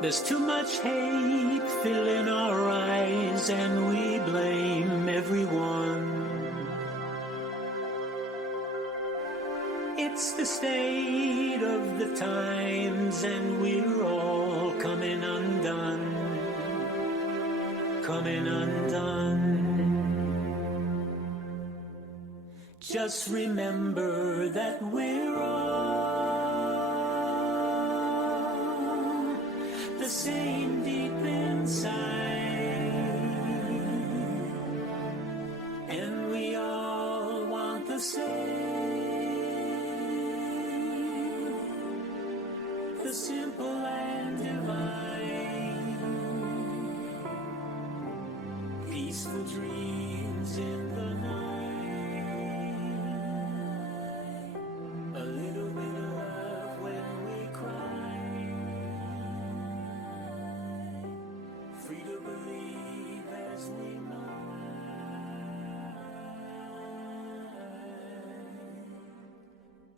There's too much hate filling our eyes, and we blame everyone. It's the state of the times, and we're all coming undone. Coming undone. Just remember that we're all the same deep inside, and we all want the same, the simple and divine, peaceful dreams in the night.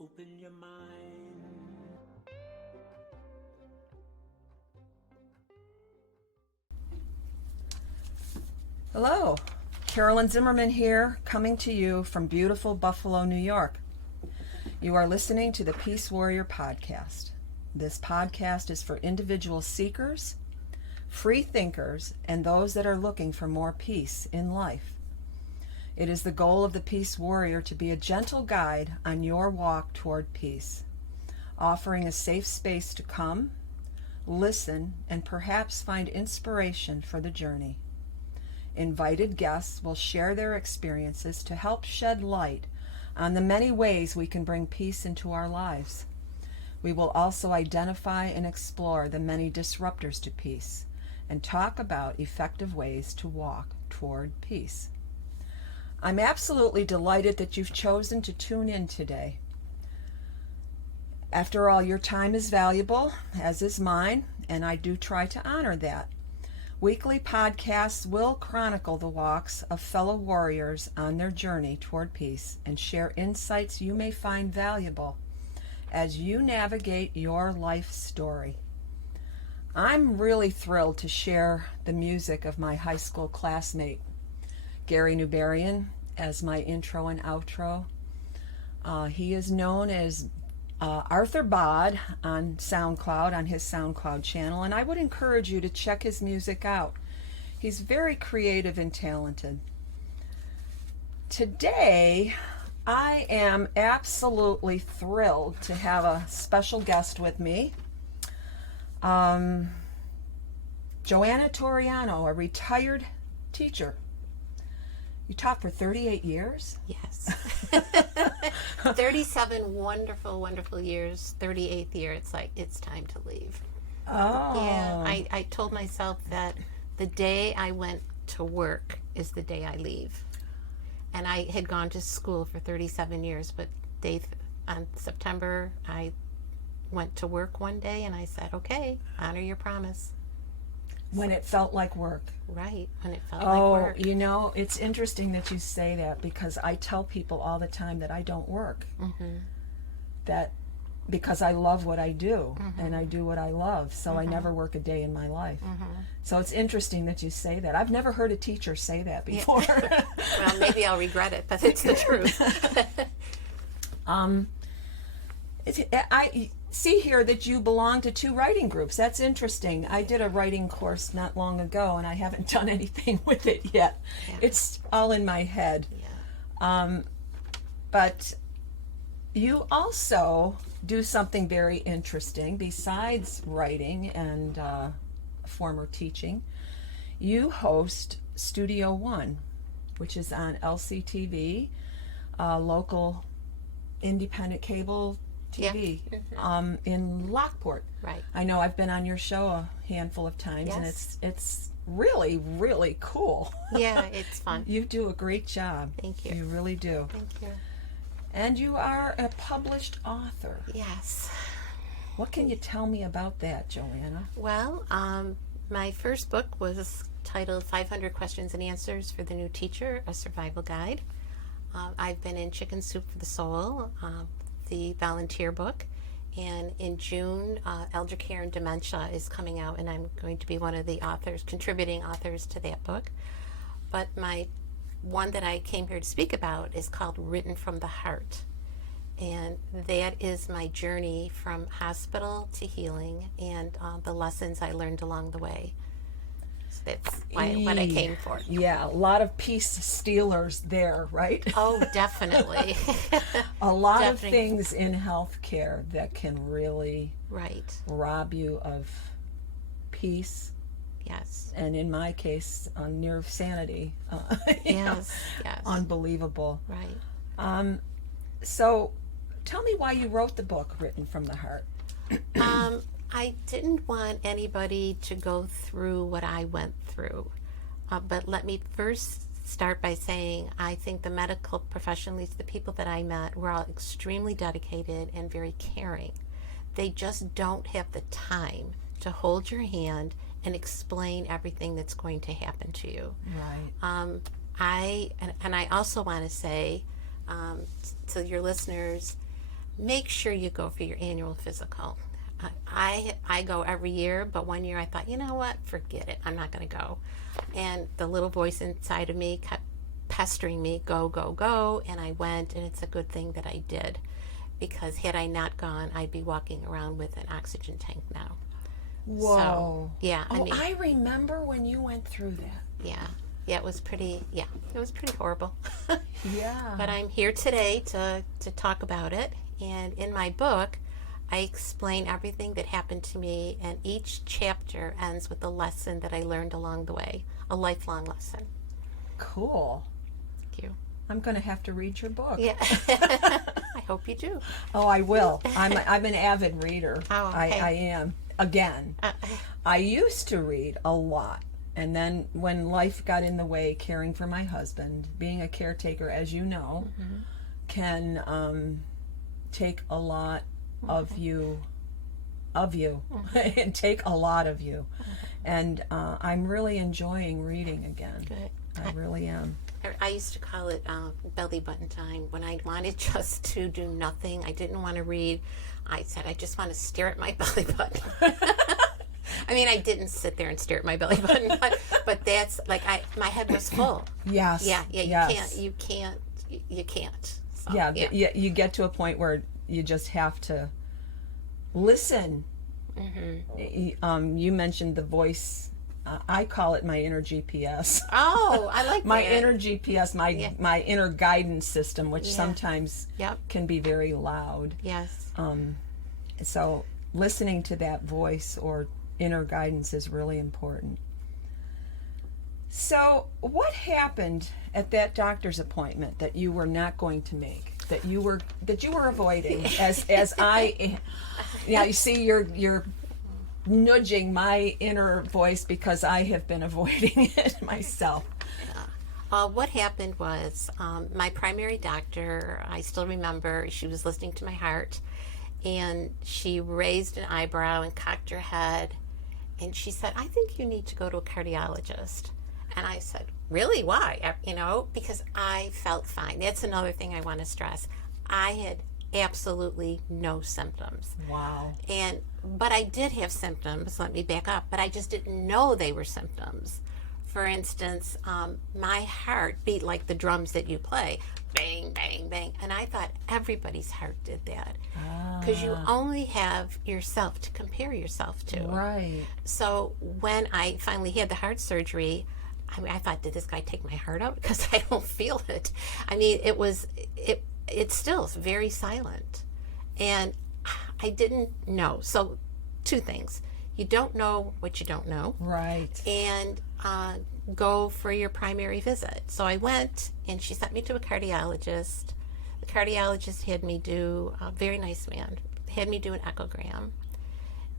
Open your mind. Hello, Carolyn Zimmerman here, coming to you from beautiful Buffalo, New York. You are listening to the Peace Warrior Podcast. This podcast is for individual seekers, free thinkers, and those that are looking for more peace in life. It is the goal of the Peace Warrior to be a gentle guide on your walk toward peace, offering a safe space to come, listen, and perhaps find inspiration for the journey. Invited guests will share their experiences to help shed light on the many ways we can bring peace into our lives. We will also identify and explore the many disruptors to peace and talk about effective ways to walk toward peace. I'm absolutely delighted that you've chosen to tune in today. After all, your time is valuable, as is mine, and I do try to honor that. Weekly podcasts will chronicle the walks of fellow warriors on their journey toward peace and share insights you may find valuable as you navigate your life story. I'm really thrilled to share the music of my high school classmate, Gary Newberian, as my intro and outro. He is known as Arthur Bod on SoundCloud, on his SoundCloud channel, and I would encourage you to check his music out. He's very creative and talented. Today, I am absolutely thrilled to have a special guest with me. Joanna Toreano, a retired teacher. You taught for 38 years? Yes. 37 wonderful, wonderful years. 38th year, it's like, it's time to leave. Oh. Yeah, I told myself that the day I went to work is the day I leave. And I had gone to school for 37 years, but on September, I went to work one day and I said, okay, honor your promise. When it felt like work. Right, when it felt like work. You know, it's interesting that you say that, because I tell people all the time that I don't work. Mm-hmm. That because I love what I do, mm-hmm. and I do what I love, so mm-hmm. I never work a day in my life. Mm-hmm. So it's interesting that you say that. I've never heard a teacher say that before. Yeah. Well, maybe I'll regret it, but it's the truth. I see here that you belong to 2 writing groups. That's interesting. I did a writing course not long ago, and I haven't done anything with it yet. Yeah. It's all in my head. Yeah. But you also do something very interesting besides writing and former teaching. You host Studio One, which is on LCTV, local independent cable TV, yeah. In Lockport. Right. I know I've been on your show a handful of times, yes. and it's really, really cool. Yeah, it's fun. You do a great job. Thank you. You really do. Thank you. And you are a published author. Yes. What can you tell me about that, Joanna? Well, my first book was titled 500 Questions and Answers for the New Teacher, a Survival Guide. I've been in Chicken Soup for the Soul, the volunteer book, And in June, Elder Care and Dementia is coming out, and I'm going to be one of the authors, contributing authors to that book. But my one that I came here to speak about is called Written from the Heart. And that is my journey from hospital to healing and the lessons I learned along the way. So that's what I came for. Yeah, a lot of peace stealers there, right? Oh, definitely. A lot of things in healthcare that can really Right. rob you of peace. Yes. And in my case, near sanity. Yes. Unbelievable. Right. So tell me why you wrote the book, Written from the Heart. I didn't want anybody to go through what I went through. But let me first start by saying I think the medical professionals, the people that I met, were all extremely dedicated and very caring. They just don't have the time to hold your hand and explain everything that's going to happen to you. Right. I also want to say to your listeners, make sure you go for your annual physical. I go every year, but one year I thought, you know what, forget it, I'm not going to go. And the little voice inside of me kept pestering me, go, go, go, and I went, and it's a good thing that I did, because had I not gone, I'd be walking around with an oxygen tank now. Whoa. So, yeah. I remember when you went through that. Yeah, it was pretty horrible. Yeah. But I'm here today to talk about it, and in my book, I explain everything that happened to me, and each chapter ends with a lesson that I learned along the way, a lifelong lesson. Cool. Thank you. I'm going to have to read your book. Yeah. I hope you do. Oh, I will. I'm an avid reader. Oh, okay. I am. Again, I used to read a lot. And then when life got in the way, caring for my husband, being a caretaker, as you know, can take a lot of you, and take a lot of you. And I'm really enjoying reading again. Good. I really am. I used to call it belly button time. When I wanted just to do nothing, I didn't want to read, I said, I just want to stare at my belly button. I mean, I didn't sit there and stare at my belly button, but that's like my head was full. Yes. Yeah. Yes. You can't. So, yeah. You get to a point where you just have to listen. You mentioned the voice. I call it my inner GPS. Oh, I like my that. inner GPS, my inner guidance system, which sometimes can be very loud. Yes. So listening to that voice or inner guidance is really important. So what happened at that doctor's appointment that you were not going to make, that you were avoiding? as I, you see, you're nudging my inner voice because I have been avoiding it myself. What happened was my primary doctor, I still remember, she was listening to my heart, and she raised an eyebrow and cocked her head, and she said, I think you need to go to a cardiologist. And I said, really? Why? Because I felt fine. That's another thing I want to stress. I had absolutely no symptoms. Wow. But I did have symptoms, let me back up, but I just didn't know they were symptoms. For instance, my heart beat like the drums that you play, bang, bang, bang, and I thought everybody's heart did that, because you only have yourself to compare yourself to. Right. So when I finally had the heart surgery, I thought, did this guy take my heart out? Because I don't feel it. I mean, it's still very silent. And I didn't know. So two things. You don't know what you don't know. Right. And go for your primary visit. So I went, and she sent me to a cardiologist. The cardiologist had me do, a very nice man, had me do an echogram.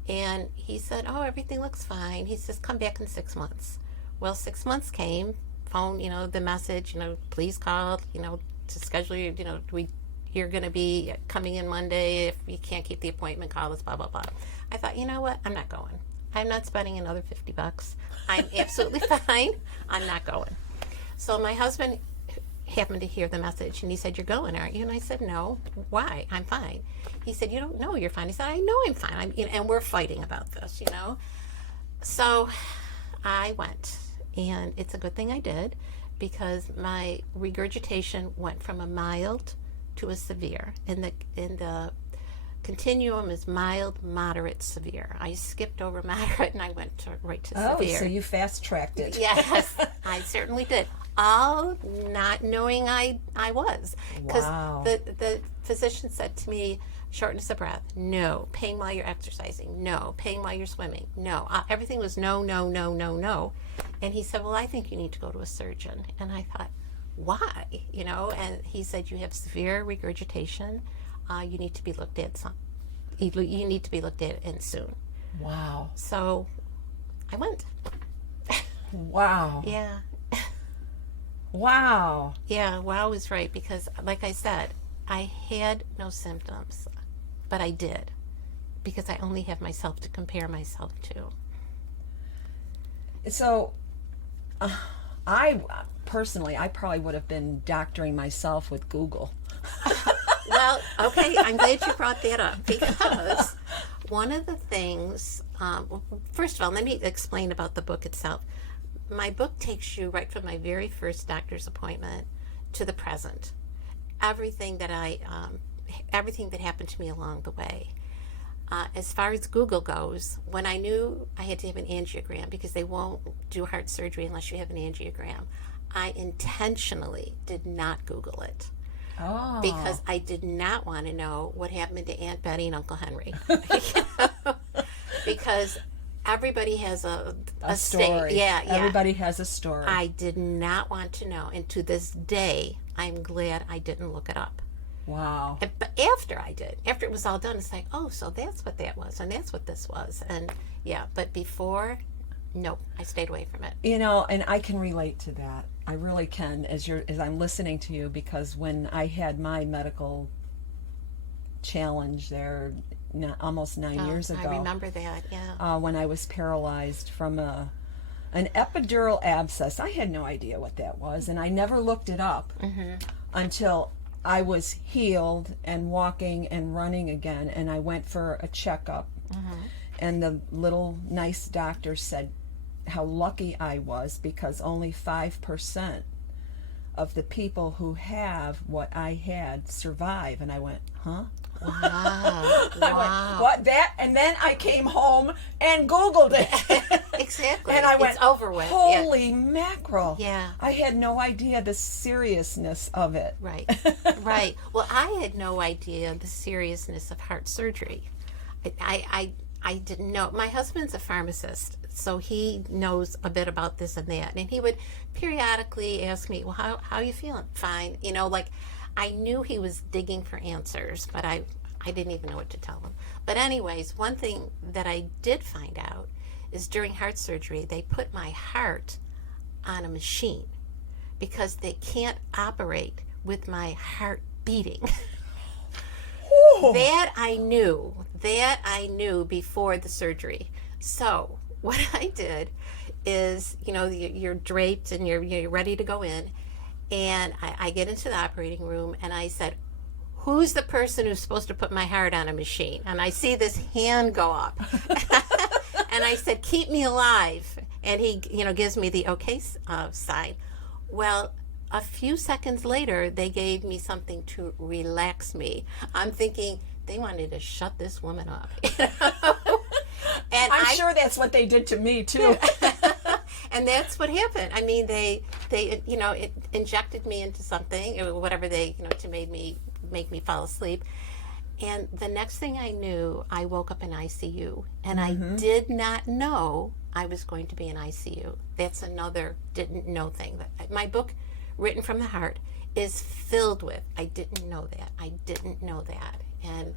And he said, oh, everything looks fine. He says, come back in 6 months. Well, 6 months came, phone, the message, please call, to schedule your, you're going to be coming in Monday. If you can't keep the appointment, call us, blah, blah, blah. I thought, you know what? I'm not going. I'm not spending another $50. I'm absolutely fine. I'm not going. So my husband happened to hear the message, and he said, "You're going, aren't you?" And I said, "No. Why? I'm fine." He said, "You don't know you're fine." I said, "I know I'm fine. And we're fighting about this, So I went, and it's a good thing I did, because my regurgitation went from a mild to a severe. In the continuum is mild, moderate, severe. I skipped over moderate and I went right to severe. Oh, so you fast-tracked it. Yes, I certainly did. All not knowing I was. Because the physician said to me, shortness of breath, no. Pain while you're exercising, no. Pain while you're swimming, no. Everything was no, no, no, no, no. And he said, well, I think you need to go to a surgeon. And I thought, why? And he said, you have severe regurgitation. You need to be looked at. You need to be looked at, and soon. Wow. So I went. Wow. Yeah. Wow. Yeah, wow is right, because like I said, I had no symptoms, but I did, because I only have myself to compare myself to. So I personally, I probably would have been doctoring myself with Google. Well, okay, I'm glad you brought that up, because one of the things, first of all, let me explain about the book itself. My book takes you right from my very first doctor's appointment to the present. Everything that happened to me along the way. As far as Google goes, when I knew I had to have an angiogram, because they won't do heart surgery unless you have an angiogram, I intentionally did not Google it. Oh. Because I did not want to know what happened to Aunt Betty and Uncle Henry. Because everybody has a story. Yeah. Everybody has a story. I did not want to know. And to this day, I'm glad I didn't look it up. Wow. But after it was all done, it's like, oh, so that's what that was, and that's what this was. And yeah, but before, nope, I stayed away from it. And I can relate to that. I really can, as I'm listening to you, because when I had my medical challenge there almost 9 years ago. I remember that, yeah. When I was paralyzed from an epidural abscess. I had no idea what that was, and I never looked it up until I was healed and walking and running again, and I went for a checkup. And the little nice doctor said how lucky I was, because only 5% of the people who have what I had survive. And I went, huh? Wow. I went, what, that? And then I came home and Googled it. Exactly. And I went, it's over with. Holy mackerel. Yeah. I had no idea the seriousness of it. Right. Right. Well, I had no idea the seriousness of heart surgery. I didn't know. My husband's a pharmacist, so he knows a bit about this and that. And he would periodically ask me, well, how are you feeling? Fine. I knew he was digging for answers, but I didn't even know what to tell him. But anyways, one thing that I did find out is during heart surgery, they put my heart on a machine because they can't operate with my heart beating. That I knew before the surgery. So what I did is, you're draped and you're ready to go in. And I get into the operating room and I said, who's the person who's supposed to put my heart on a machine? And I see this hand go up. And I said, keep me alive. And he, gives me the okay sign. Well, a few seconds later, they gave me something to relax me. I'm thinking, they wanted to shut this woman up. And I'm sure that's what they did to me, too. And that's what happened. I mean, they it injected me into something, whatever to make me fall asleep. And the next thing I knew, I woke up in ICU. And I did not know I was going to be in ICU. That's another didn't know thing. My book, Written from the Heart, is filled with, I didn't know that. And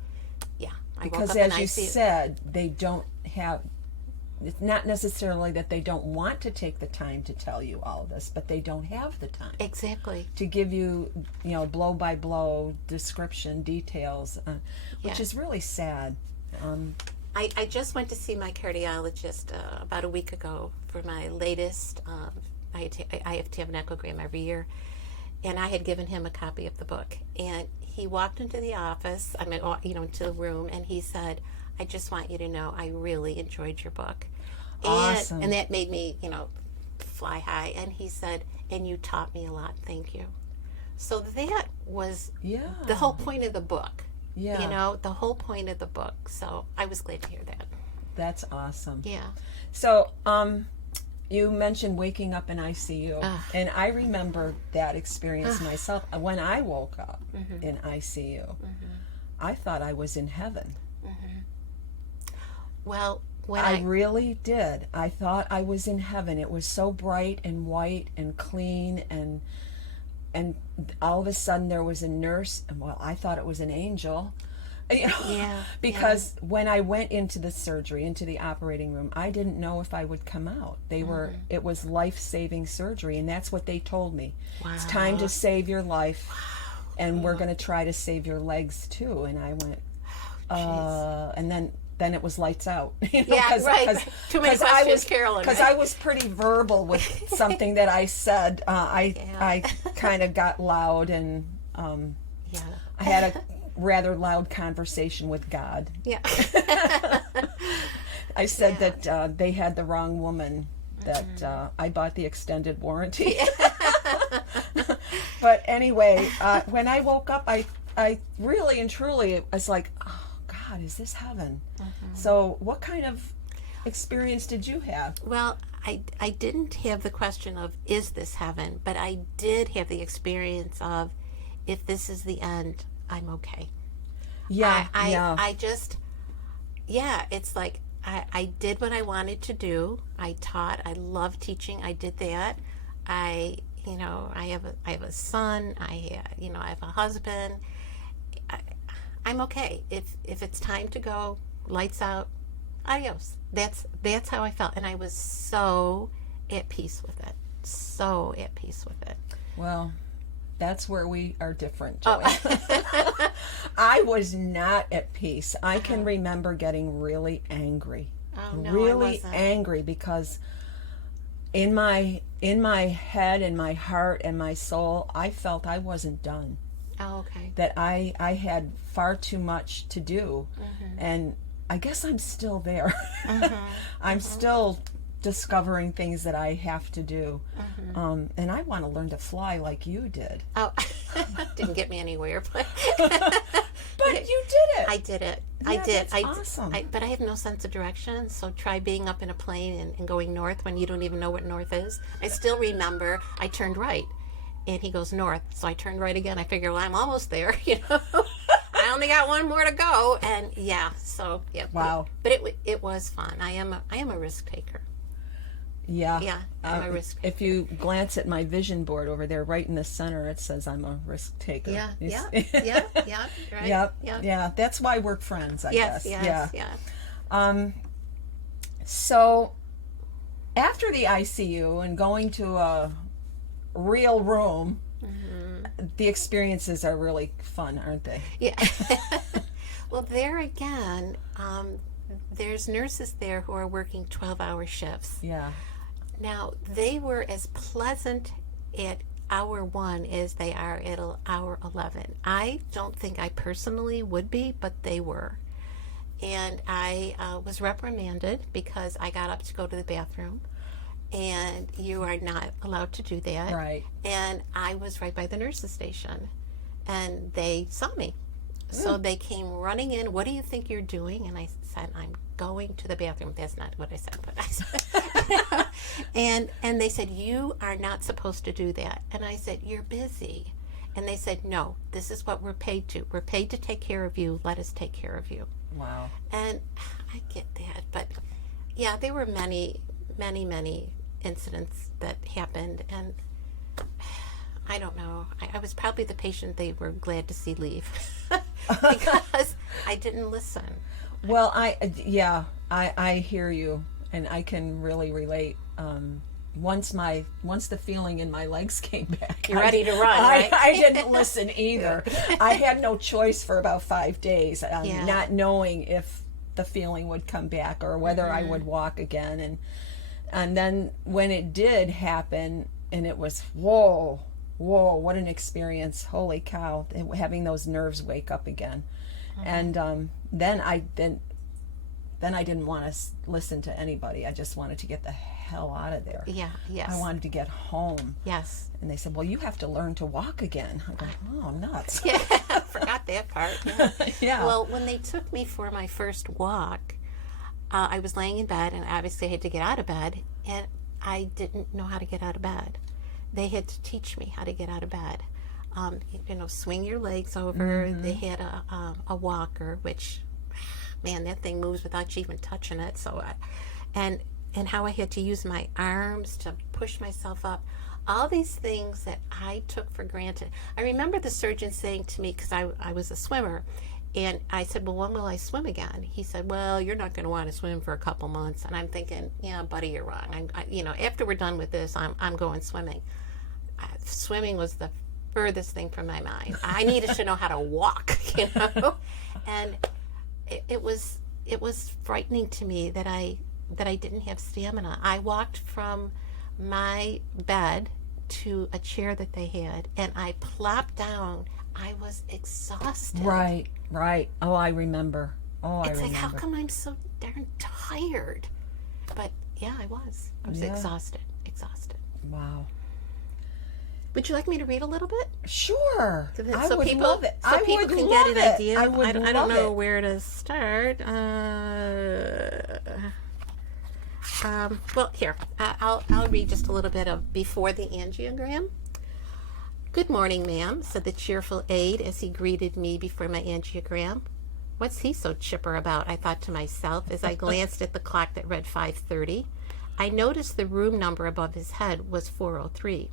yeah, I woke up in ICU. Because as you said, they don't have, it's not necessarily that they don't want to take the time to tell you all of this, but they don't have the time. Exactly. To give you, blow by blow description, details, which is really sad. I just went to see my cardiologist about a week ago for my latest. I have to have an echogram every year, and I had given him a copy of the book. And he walked into the office, into the room, and he said, I just want you to know I really enjoyed your book. Awesome. And that made me, fly high. And he said, and you taught me a lot. Thank you. So that was the whole point of the book. Yeah. The whole point of the book. So I was glad to hear that. That's awesome. Yeah. So, you mentioned waking up in ICU, and I remember that experience myself. When I woke up in ICU, I thought I was in heaven. Well, I really did. I thought I was in heaven. It was so bright and white and clean, and all of a sudden there was a nurse. Well, I thought it was an angel. Because when I went into the surgery, into the operating room, I didn't know if I would come out. It was life-saving surgery, and that's what they told me. Wow. It's time to save your life, and we're going to try to save your legs too. And I went, and then it was lights out. Too many questions, Carolyn. Because I was pretty verbal with something that I said. I kind of got loud, and I had a rather loud conversation with God. Yeah. I said that they had the wrong woman, that I bought the extended warranty. But anyway, when I woke up, I really and truly was like, oh, God, is this heaven? So what kind of experience did you have? Well, I didn't have the question of, is this heaven? But I did have the experience of, if this is the end, I'm okay. I just, it's like, I did what I wanted to do. I taught. I love teaching. I did that. I have a son. I have a husband. I'm okay. If it's time to go, lights out, adios. That's how I felt, and I was so at peace with it. So at peace with it. Well, that's where we are different, Joanna. I was not at peace. I can remember getting really angry. Oh, no, really angry, because in my head and my heart and my soul, I felt I wasn't done. Oh, okay. That I had far too much to do. And I guess I'm still there. I'm still discovering things that I have to do. And I want to learn to fly like you did. Oh, didn't get me anywhere, but but you did it. I did it. Yeah, I did. That's awesome. But I have no sense of direction, so try being up in a plane and going north when you don't even know what north is. I still remember I turned right, and he goes north, so I turned right again. I figure, well, I'm almost there, I only got one more to go, and Wow. But it was fun. I am a risk taker. Yeah. I'm a risk taker. If you glance at my vision board over there, right in the center, it says I'm a risk taker. Yeah. Right. Yep. Yeah. That's why we're friends, I guess. Yeah. So after the ICU and going to a real room, the experiences are really fun, aren't they? Yeah. Well, there again, there's nurses there who are working 12-hour shifts. Yeah. Now, they were as pleasant at hour 1 as they are at hour 11. I don't think I personally would be, but they were. And I was reprimanded because I got up to go to the bathroom, and you are not allowed to do that. Right. And I was right by the nurse's station, and they saw me. So they came running in. What do you think you're doing? And I said, I'm going to the bathroom. That's not what I said, but I said. and they said, you are not supposed to do that. And I said, you're busy. And they said, no, this is what we're paid to. We're paid to take care of you. Let us take care of you. Wow. And I get that. But yeah, there were many, many, many incidents that happened. And I don't know. I was probably the patient they were glad to see leave because I didn't listen. Well, I hear you, and I can really relate. Once the feeling in my legs came back, you're ready to run, right? I didn't listen either. I had no choice for about 5 days, not knowing if the feeling would come back or whether I would walk again. And then when it did happen, and it was, whoa, whoa, what an experience. Holy cow, having those nerves wake up again. And then I didn't want to listen to anybody. I just wanted to get the hell out of there. Yeah, yes. I wanted to get home. Yes. And they said, well, you have to learn to walk again. I'm going, oh, nuts. Yeah, I forgot that part. Yeah. Yeah. Well, when they took me for my first walk, I was laying in bed, and obviously I had to get out of bed, and I didn't know how to get out of bed. They had to teach me how to get out of bed. Swing your legs over. They had a walker, which, man, that thing moves without you even touching it. So, and how I had to use my arms to push myself up. All these things that I took for granted. I remember the surgeon saying to me, because I was a swimmer, and I said, well, when will I swim again? He said, well, you're not going to want to swim for a couple months. And I'm thinking, yeah, buddy, you're wrong. After we're done with this, I'm going swimming. Swimming was the furthest thing from my mind. I needed to know how to walk, and it was frightening to me that I didn't have stamina. I walked from my bed to a chair that they had, and I plopped down. I was exhausted. Right. Oh, I remember. It's like, how come I'm so darn tired? But yeah, I was exhausted. Wow. Would you like me to read a little bit? Sure. I would people, love it. So people can get an idea. I don't know where to start. Well, here, I'll read just a little bit of before the angiogram. Good morning, ma'am, said the cheerful aide as he greeted me before my angiogram. What's he so chipper about, I thought to myself as I glanced at the clock that read 5:30. I noticed the room number above his head was 403.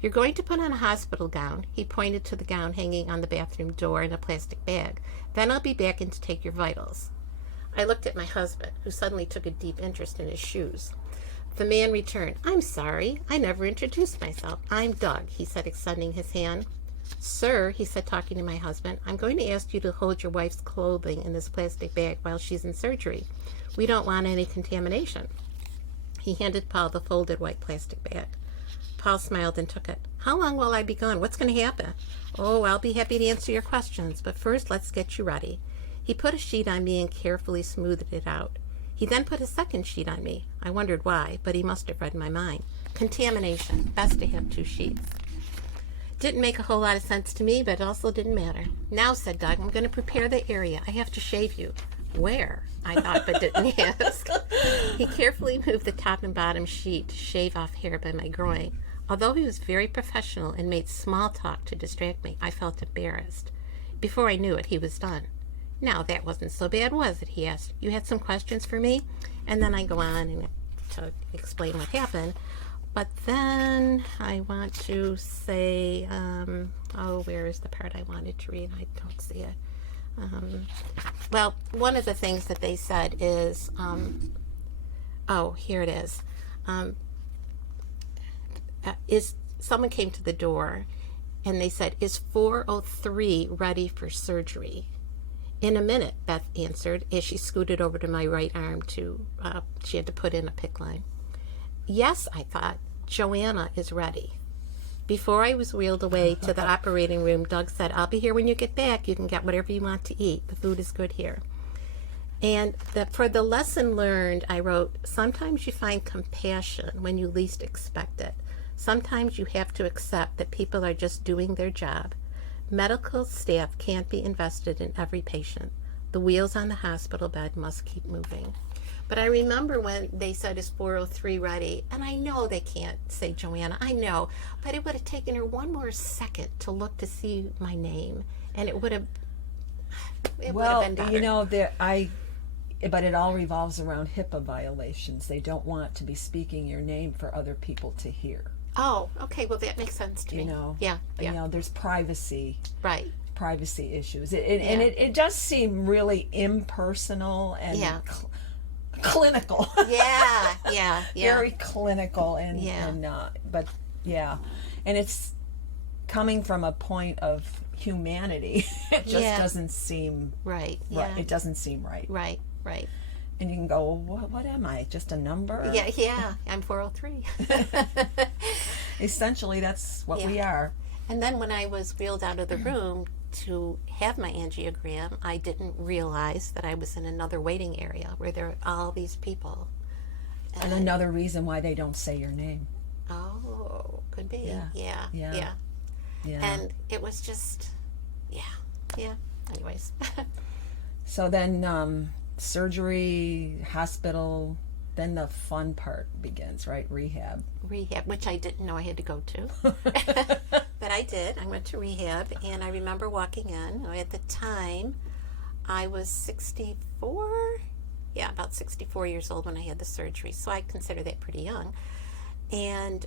You're going to put on a hospital gown. He pointed to the gown hanging on the bathroom door in a plastic bag. Then I'll be back in to take your vitals. I looked at my husband, who suddenly took a deep interest in his shoes. The man returned. I'm sorry. I never introduced myself. I'm Doug, he said, extending his hand. Sir, he said, talking to my husband, I'm going to ask you to hold your wife's clothing in this plastic bag while she's in surgery. We don't want any contamination. He handed Paul the folded white plastic bag. Paul smiled and took it. How long will I be gone? What's going to happen? Oh, I'll be happy to answer your questions, but first let's get you ready. He put a sheet on me and carefully smoothed it out. He then put a second sheet on me. I wondered why, but he must have read my mind. Contamination. Best to have 2 sheets. Didn't make a whole lot of sense to me, but it also didn't matter. Now, said Doug, I'm going to prepare the area. I have to shave you. Where? I thought, but didn't ask. He carefully moved the top and bottom sheet to shave off hair by my groin. Although he was very professional and made small talk to distract me, I felt embarrassed. Before I knew it, he was done. Now, that wasn't so bad, was it? He asked. You had some questions for me? And then I go on and to explain what happened. But then I want to say, where is the part I wanted to read? I don't see it. Well, one of the things that they said is, here it is someone came to the door and they said, is 403 ready for surgery? In a minute, Beth answered as she scooted over to my right arm she had to put in a PICC line. Yes, I thought, Joanna is ready. Before I was wheeled away to the operating room, Doug said, I'll be here when you get back. You can get whatever you want to eat. The food is good here. And for the lesson learned, I wrote, sometimes you find compassion when you least expect it. Sometimes you have to accept that people are just doing their job. Medical staff can't be invested in every patient. The wheels on the hospital bed must keep moving. But I remember when they said, is 403 ready? And I know they can't say Joanna, I know, but it would have taken her one more second to look to see my name, and it would have been better. But it all revolves around HIPAA violations. They don't want to be speaking your name for other people to hear. Oh, okay. Well, that makes sense to me. Yeah. There's privacy. Right. Privacy issues. And it does seem really impersonal and clinical. Yeah. Very clinical and it's coming from a point of humanity. It just doesn't seem right. It doesn't seem right. Right. And you can go, well, what am I? Just a number? Yeah. I'm 403. Essentially, that's what we are. And then when I was wheeled out of the room to have my angiogram, I didn't realize that I was in another waiting area where there were all these people. And another reason why they don't say your name. Oh, could be. Yeah. And it was just, anyways. So then surgery, hospital, then the fun part begins, right? Rehab, which I didn't know I had to go to. But I did. I went to rehab, and I remember walking in. At the time, I was 64. Yeah, about 64 years old when I had the surgery, so I consider that pretty young. And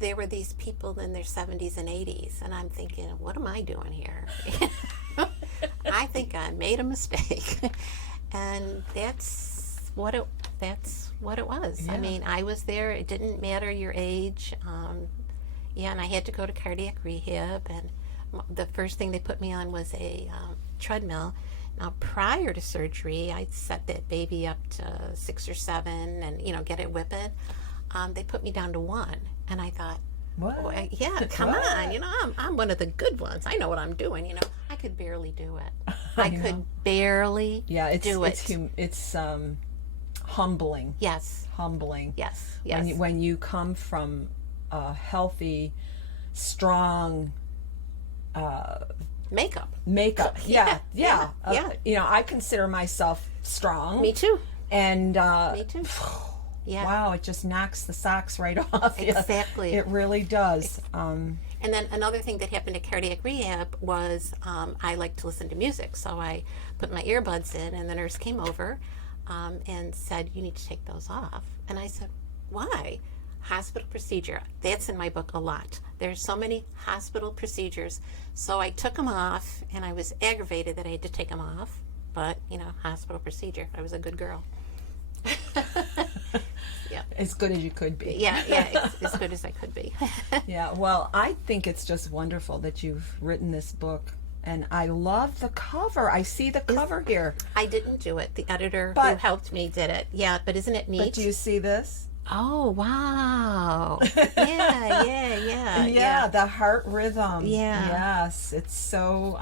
there were these people in their 70s and 80s, and I'm thinking, what am I doing here? I think I made a mistake. And that's what it was. Yeah. I mean, I was there. It didn't matter your age. And I had to go to cardiac rehab, and the first thing they put me on was a treadmill. Now, prior to surgery, I'd set that baby up to 6 or 7 and, get it whipping. They put me down to 1, and I thought, what? Oh, come on, I'm one of the good ones. I know what I'm doing, I could barely do it. I could barely do it. It's humbling. Yes. Humbling. Yes. When you come from a healthy, strong makeup. Yeah. Yeah. I consider myself strong. Me too. And me too. Yeah. Wow, it just knocks the socks right off. Exactly. It really does. And then another thing that happened at cardiac rehab was I like to listen to music, so I put my earbuds in, and the nurse came over and said, "You need to take those off." And I said, "Why?" Hospital procedure. That's in my book a lot. There's so many hospital procedures. So I took them off, and I was aggravated that I had to take them off. But, hospital procedure. I was a good girl. Yeah. As good as you could be. Yeah, as good as I could be. Yeah, well, I think it's just wonderful that you've written this book. And I love the cover. I see the cover here. I didn't do it. The editor who helped me did it. Yeah, but isn't it neat? But do you see this? Oh, wow. Yeah. Yeah, the heart rhythm. Yeah. Yes, it's so,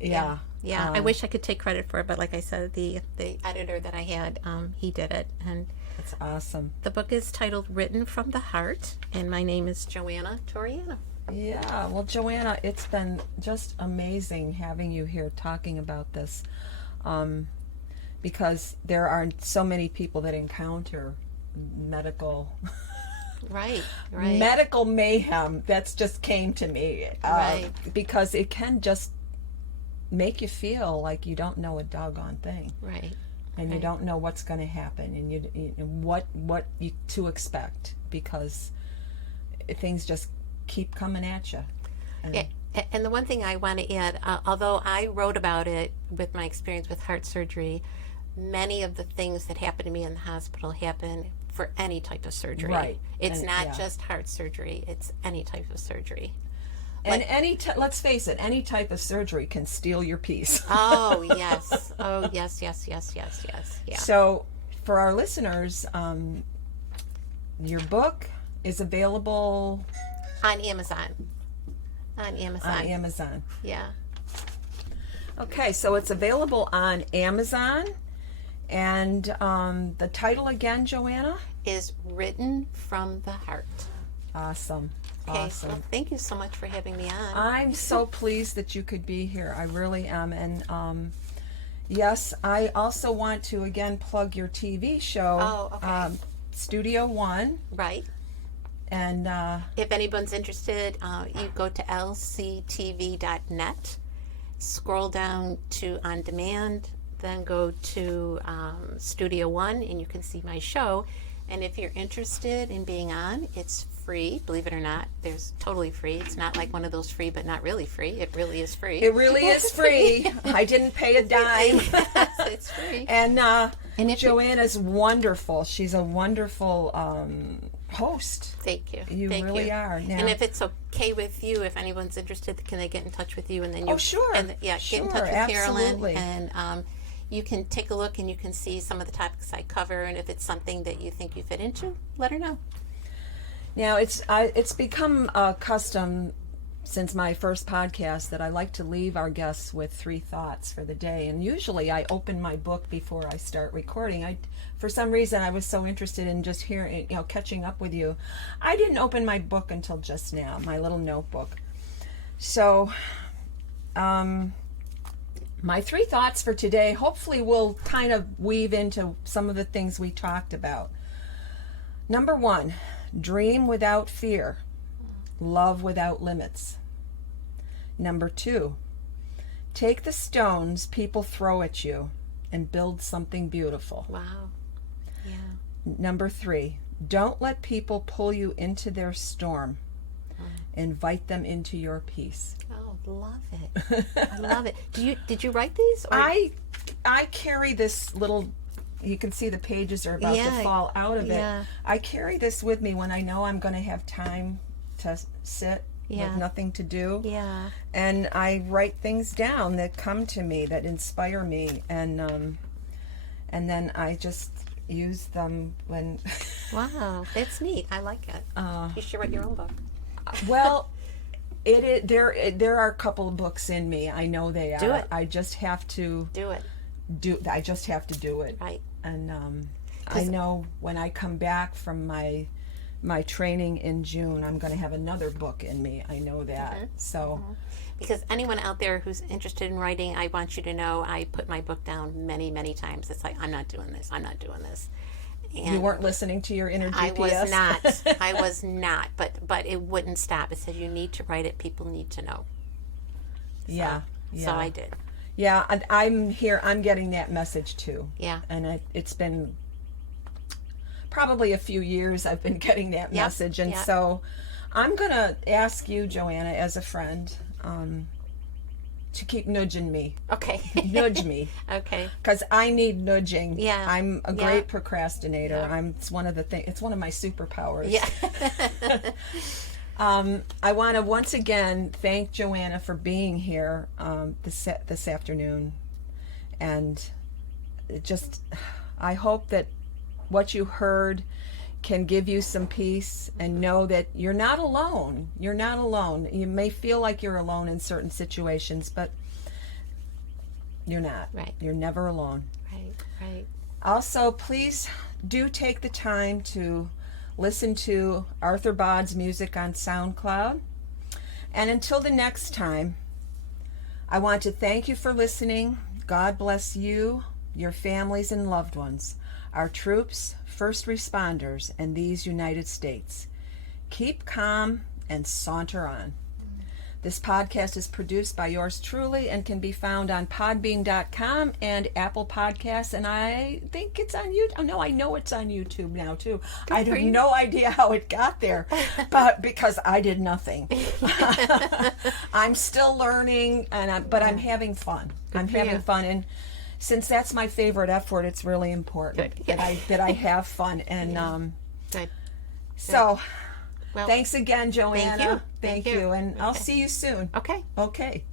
Yeah, I wish I could take credit for it, but like I said, the editor that I had, he did it. And it's awesome. The book is titled Written from the Heart, and my name is Joanna Toreano. Yeah, well, Joanna, it's been just amazing having you here talking about this. Because there are so many people that encounter medical medical mayhem. That's just came to me because it can just make you feel like you don't know a doggone thing, and you don't know what's going to happen, and you what you to expect, because things just keep coming at you. And the one thing I want to add, although I wrote about it with my experience with heart surgery, many of the things that happened to me in the hospital happen for any type of surgery. Right. It's not just heart surgery. It's any type of surgery. And let's face it, any type of surgery can steal your peace. Oh, yes. Oh, yes. Yeah. So for our listeners, your book is available on Amazon. On Amazon. Yeah. Okay, so it's available on Amazon, and the title again, Joanna? Is Written from the Heart. Awesome. Okay, awesome. Well, thank you so much for having me on. I'm so pleased that you could be here. I really am. And yes, I also want to again plug your TV show. Oh, okay. Studio One. Right. And if anyone's interested, you go to lctv.net, scroll down to On Demand, then go to Studio One, and you can see my show. And if you're interested in being on, it's free, believe it or not. There's totally free. It's not like one of those free but not really free. It really is free. It really is free. I didn't pay a dime. It's free. And Joanna's wonderful. She's a wonderful host. Thank you. You really are. Now, and if it's okay with you, if anyone's interested, can they get in touch with you? And then you, sure. And get in touch with absolutely. Carolyn, and you can take a look and you can see some of the topics I cover. And if it's something that you think you fit into, let her know. Now, it's become a custom since my first podcast that I like to leave our guests with 3 thoughts for the day. And usually I open my book before I start recording. For some reason, I was so interested in just hearing, catching up with you. I didn't open my book until just now, my little notebook. So, my 3 thoughts for today hopefully will kind of weave into some of the things we talked about. Number 1, dream without fear. Love without limits. Number 2, take the stones people throw at you and build something beautiful. Wow. Yeah. Number 3, don't let people pull you into their storm. Invite them into your peace. Oh, love it. I love it. Did you write these? Or? I carry this little, you can see the pages are about to fall out of it. I carry this with me when I know I'm going to have time to sit with nothing to do. Yeah. And I write things down that come to me, that inspire me, and then I just use them when. Wow, that's neat. I like it. You should write your own book. Well, there are a couple of books in me. I know they are. Do it. I just have to do it. I just have to do it. Right. And I know when I come back from my training in June, I'm going to have another book in me. I know that. Mm-hmm. So. Mm-hmm. Because anyone out there who's interested in writing, I want you to know I put my book down many, many times. It's like, I'm not doing this. I'm not doing this. And you weren't listening to your inner GPS? I was not. I was not. But it wouldn't stop. It said, you need to write it. People need to know. So, So I did. Yeah, I'm here. I'm getting that message too. Yeah. And it's been probably a few years I've been getting that message. And so I'm going to ask you, Joanna, as a friend, to keep nudging me. Okay. Nudge me. Okay. Because I need nudging. Yeah. I'm a great procrastinator. Yeah. It's one of my superpowers. Yeah. I want to once again thank Joanna for being here this afternoon. And I hope that what you heard can give you some peace, and know that you're not alone. You're not alone. You may feel like you're alone in certain situations, but you're not. Right. You're never alone. Right. Also, please do take the time to listen to Arthur Bod's music on SoundCloud. And until the next time, I want to thank you for listening. God bless you, your families and loved ones, our troops, first responders, and these United States. Keep calm and saunter on. This podcast is produced by yours truly and can be found on podbean.com and Apple Podcasts, and I think it's on YouTube. No, I know it's on YouTube now too. I have no idea how it got there, but because I did nothing. I'm still learning, but I'm having fun. I'm having fun, and since that's my favorite F word, it's really important that I have fun. And Good. So, well, thanks again, Joanna. Thank you. And I'll see you soon. Okay. Okay.